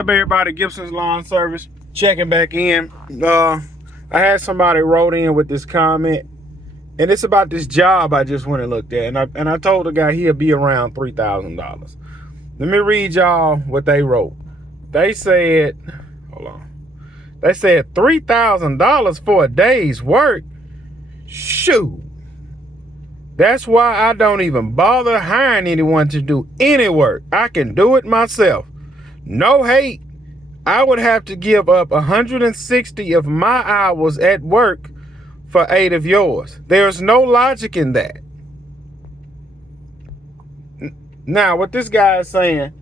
Up everybody, Gibson's Lawn Service, checking back in. I had somebody wrote in with this comment, and it's about this job I just went and looked at, and I told the guy he'll be around $3,000. Let me read y'all what they wrote. They said, hold on. They said $3,000 for a day's work. Shoot. That's why I don't even bother hiring anyone to do any work. I can do it myself. No hate. I would have to give up 160 of my hours at work for 8 of yours. There's no logic in that. Now, what this guy is saying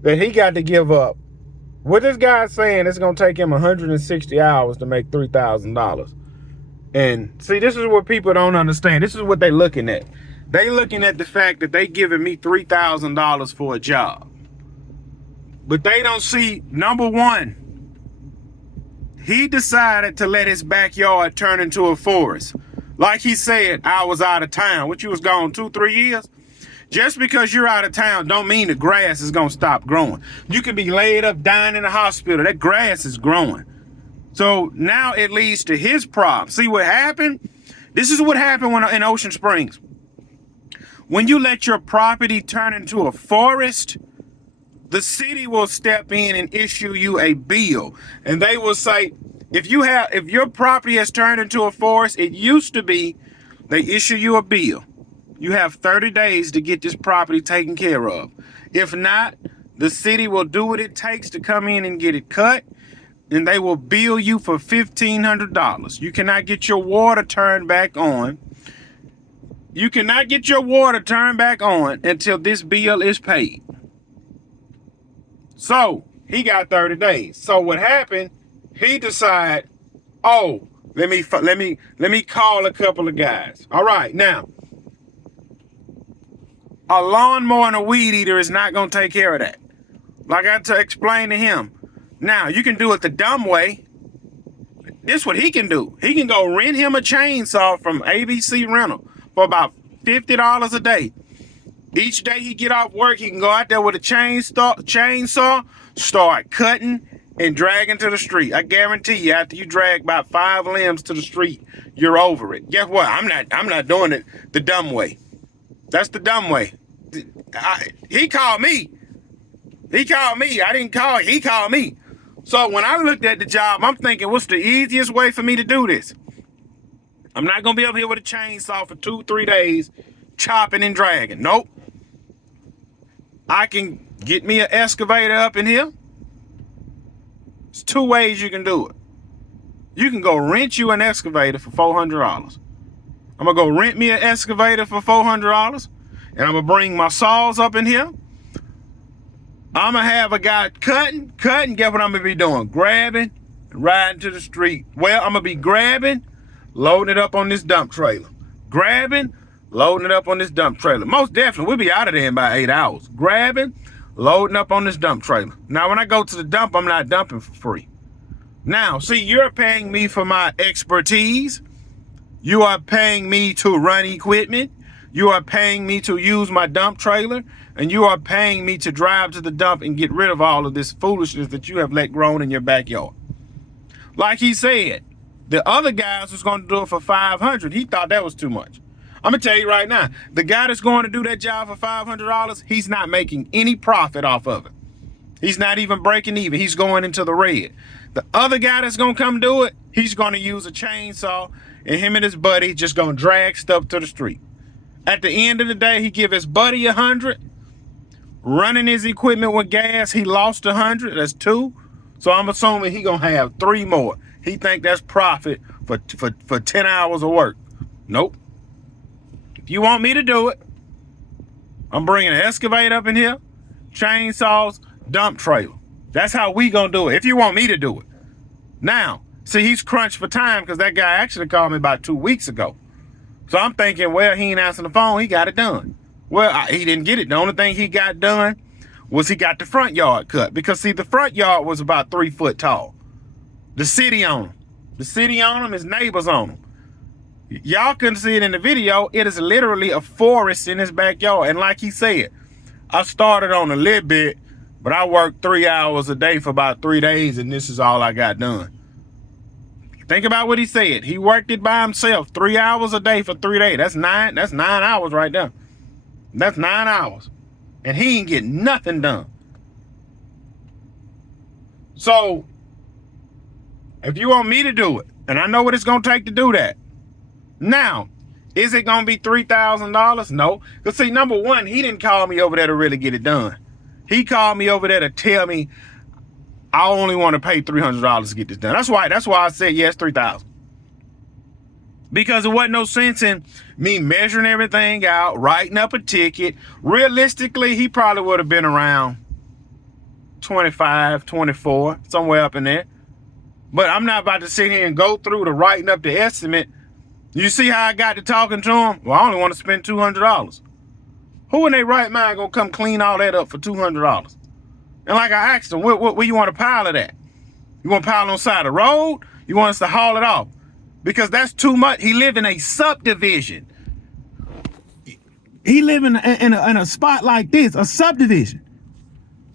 that he got to give up, what this guy is saying, it's going to take him 160 hours to make $3,000. And see, this is what people don't understand. This is what they're looking at. They looking at the fact that they giving me $3,000 for a job. But they don't see, number one, he decided to let his backyard turn into a forest. Like he said, I was out of town. What, you was gone 2-3 years? Just because you're out of town don't mean the grass is going to stop growing. You could be laid up, dying in the hospital. That grass is growing. So now it leads to his problem. See what happened? This is what happened when in Ocean Springs. When you let your property turn into a forest, the city will step in and issue you a bill. And they will say, if your property has turned into a forest, it used to be they issue you a bill. You have 30 days to get this property taken care of. If not, the city will do what it takes to come in and get it cut, and they will bill you for $1,500. You cannot get your water turned back on. You cannot get your water turned back on until this bill is paid. So he got 30 days. So what happened? He decided, oh, let me call a couple of guys. All right, now, a lawnmower and a weed eater is not going to take care of that. Like I had to explain to him. Now, you can do it the dumb way. This is what he can do. He can go rent him a chainsaw from ABC Rental for about $50 a day. Each day he get off work, he can go out there with a chainsaw, start cutting and dragging to the street. I guarantee you, after you drag about 5 limbs to the street, you're over it. Guess what? I'm not doing it the dumb way. That's the dumb way. He called me. He called me. I didn't call. He called me. So when I looked at the job, I'm thinking, what's the easiest way for me to do this? I'm not going to be up here with a chainsaw for 2-3 days, chopping and dragging. Nope. I can get me an excavator up in here. There's 2 ways you can do it. You can go rent you an excavator for $400. I'm going to go rent me an excavator for $400. And I'm going to bring my saws up in here. I'm going to have a guy cutting. Guess what I'm going to be doing? Grabbing and riding to the street. Well, I'm going to be grabbing, loading it up on this dump trailer. Grabbing, loading it up on this dump trailer. Most definitely, we'll be out of there in about 8 hours. Grabbing, loading up on this dump trailer. Now, when I go to the dump, I'm not dumping for free. Now, see, you're paying me for my expertise. You are paying me to run equipment. You are paying me to use my dump trailer. And you are paying me to drive to the dump and get rid of all of this foolishness that you have let grown in your backyard. Like he said, the other guys was going to do it for $500. He thought that was too much. I'm going to tell you right now, the guy that's going to do that job for $500, he's not making any profit off of it. He's not even breaking even. He's going into the red. The other guy that's going to come do it, he's going to use a chainsaw, and him and his buddy just going to drag stuff to the street. At the end of the day, he give his buddy $100. Running his equipment with gas, he lost $100. That's 2. So I'm assuming he gonna have 3 more. He think that's profit for 10 hours of work. Nope. If you want me to do it, I'm bringing an excavator up in here, chainsaws, dump trailer. That's how we gonna do it. If you want me to do it. Now, see, he's crunched for time because that guy actually called me about 2 weeks ago. So I'm thinking, well, he ain't answering the phone. He got it done. Well, he didn't get it. The only thing he got done was he got the front yard cut. Because, see, the front yard was about 3 foot tall. The city owned him. The city owned him. His neighbors owned him. Y'all couldn't see it in the video. It is literally a forest in his backyard. And like he said, I started on a little bit, But I worked 3 hours a day for about 3 days, and this is all I got done. Think about what he said. He worked it by himself 3 hours a day for 3 days. That's 9 hours right there. That's 9 hours. And he ain't getting nothing done. So, if you want me to do it, and I know what it's going to take to do that. Now, is it going to be $3,000? No. Because see, number one, he didn't call me over there to really get it done. He called me over there to tell me I only want to pay $300 to get this done. That's why I said yes, $3,000. Because there wasn't no sense in me measuring everything out, writing up a ticket. Realistically, he probably would have been around 25, 24, somewhere up in there. But I'm not about to sit here and go through the writing up the estimate. You see how I got to talking to him? Well, I only want to spend $200. Who in their right mind gonna come clean all that up for $200? And like I asked him, where you want to pile it at? You want to pile on the side of the road? You want us to haul it off? Because that's too much. He live in a subdivision. He live in a spot like this, a subdivision.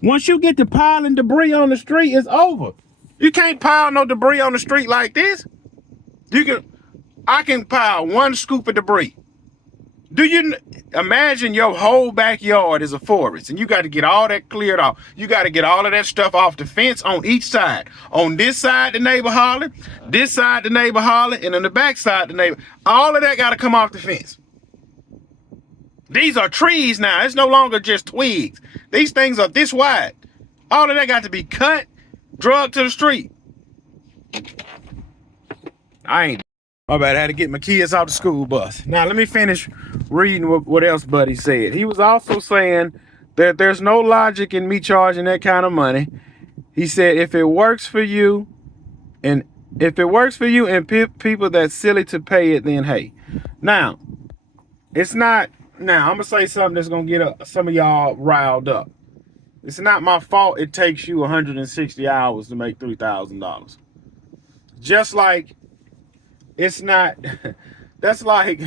Once you get to piling debris on the street, it's over. You can't pile no debris on the street like this. I can pile one scoop of debris. Do you imagine your whole backyard is a forest and you got to get all that cleared off? You got to get all of that stuff off the fence on each side. On this side, the neighbor holler, this side, the neighbor holler, and on the back side, the neighbor. All of that got to come off the fence. These are trees now. It's no longer just twigs. These things are this wide. All of that got to be cut, drugged to the street. My bad, I had to get my kids off the school bus. Now, let me finish reading what else Buddy said. He was also saying that there's no logic in me charging that kind of money. He said, if it works for you and people that's silly to pay it, then hey. Now, it's not, now I'm going to say something that's going to get some of y'all riled up. It's not my fault it takes you 160 hours to make $3,000. Just like it's not, that's like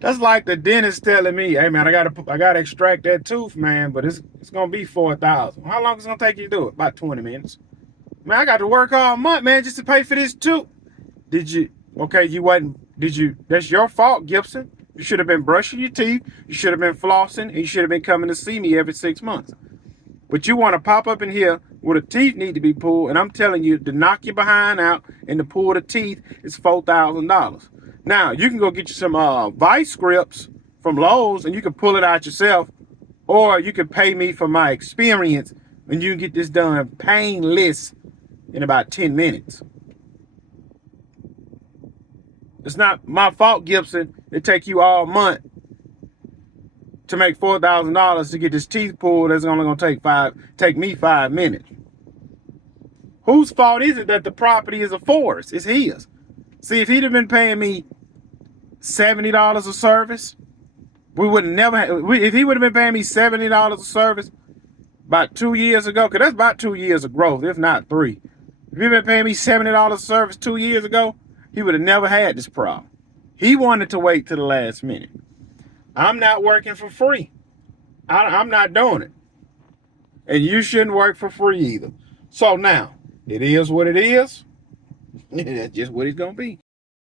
the dentist telling me, hey man, I gotta extract that tooth, man, but it's gonna be $4,000. How long is it gonna take you to do it? About 20 minutes. Man, I got to work all month, man, just to pay for this tooth. That's your fault, Gibson. You should have been brushing your teeth, you should have been flossing, and you should have been coming to see me every 6 months. But you want to pop up in here where the teeth need to be pulled, and I'm telling you, to knock your behind out and to pull the teeth is $4,000. Now, you can go get you some vice grips from Lowe's, and you can pull it out yourself, or you can pay me for my experience, and you can get this done painless in about 10 minutes. It's not my fault, Gibson. It take you all month to make $4,000 to get this teeth pulled. That's only gonna take me 5 minutes. Whose fault is it that the property is a forest? It's his. See, if he'd have been paying me $70 a service, if he would have been paying me $70 a service about 2 years ago, because that's about 2 years of growth, if not 3. If he'd been paying me $70 a service 2 years ago, he would have never had this problem. He wanted to wait to the last minute. I'm not working for free. I'm not doing it. And you shouldn't work for free either. So now, it is what it is. That's just what it's going to be.